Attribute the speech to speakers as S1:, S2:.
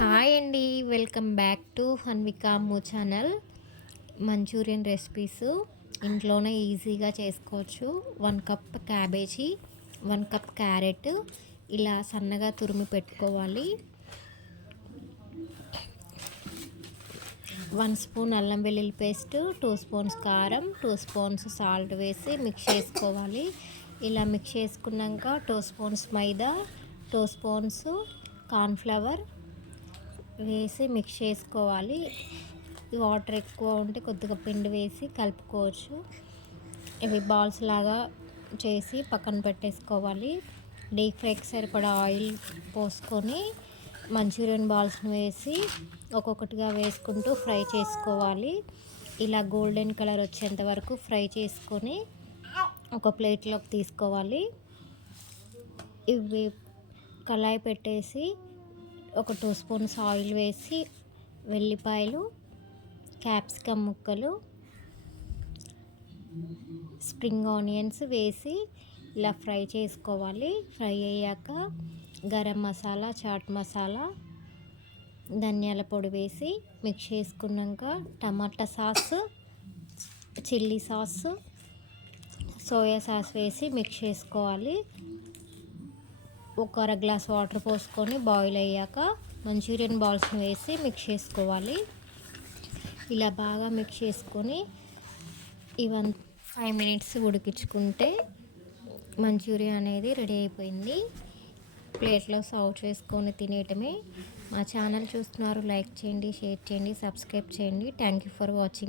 S1: Hi అండి welcome back to Hanvika మూ channel. Manchurian recipes ఇంట్లోనే ఈజీగా చేసుకోవచ్చు. One cup cabbage one cup carrot ఇలా సన్నగా తురిమి పెట్టుకోవాలి. వన్ స్పూన్ అల్లం వెల్లుల్లి పేస్ట్ టూ స్పూన్స్ కారం టూ స్పూన్స్ సాల్ట్ వేసి మిక్స్ చేసుకోవాలి. ఇలా మిక్స్ చేసుకున్నాక two spoons maida two spoons cornflour వేసి మిక్స్ చేసుకోవాలి. వాటర్ ఎక్కువ ఉంటే కొద్దిగా పిండి వేసి కలుపుకోవచ్చు. ఇవి బాల్స్ లాగా చేసి పక్కన పెట్టేసుకోవాలి. డీప్ ఫ్రైకి సరిపడా ఆయిల్ పోసుకొని మంచూరియన్ బాల్స్ని వేసి ఒక్కొక్కటిగా వేసుకుంటూ ఫ్రై చేసుకోవాలి. ఇలా గోల్డెన్ కలర్ వచ్చేంత వరకు ఫ్రై చేసుకొని ఒక ప్లేట్లోకి తీసుకోవాలి. ఇవి కళాయి పెట్టేసి ఒక టూ స్పూన్స్ ఆయిల్ వేసి వెల్లిపాయలు క్యాప్సికమ్ ముక్కలు స్ప్రింగ్ ఆనియన్స్ వేసి ఇలా ఫ్రై చేసుకోవాలి. ఫ్రై అయ్యాక గరం మసాలా చాట్ మసాలా ధనియాల పొడి వేసి మిక్స్ చేసుకున్నాక tomato sauce chilli sauce soya sauce వేసి మిక్స్ చేసుకోవాలి. ఒక అర గ్లాస్ వాటర్ పోసుకొని బాయిల్ అయ్యాక మంచూరియన్ బాల్స్ని వేసి మిక్స్ చేసుకోవాలి. ఇలా బాగా మిక్స్ చేసుకొని ఇవన్ ఫైవ్ మినిట్స్ ఉడికించుకుంటే మంచూరియా అనేది రెడీ అయిపోయింది. ప్లేట్లో సర్వ్ చేసుకొని తినేయటమే. మా ఛానల్ చూస్తున్నారు లైక్ చేయండి షేర్ చేయండి సబ్స్క్రైబ్ చేయండి. Thank you for watching.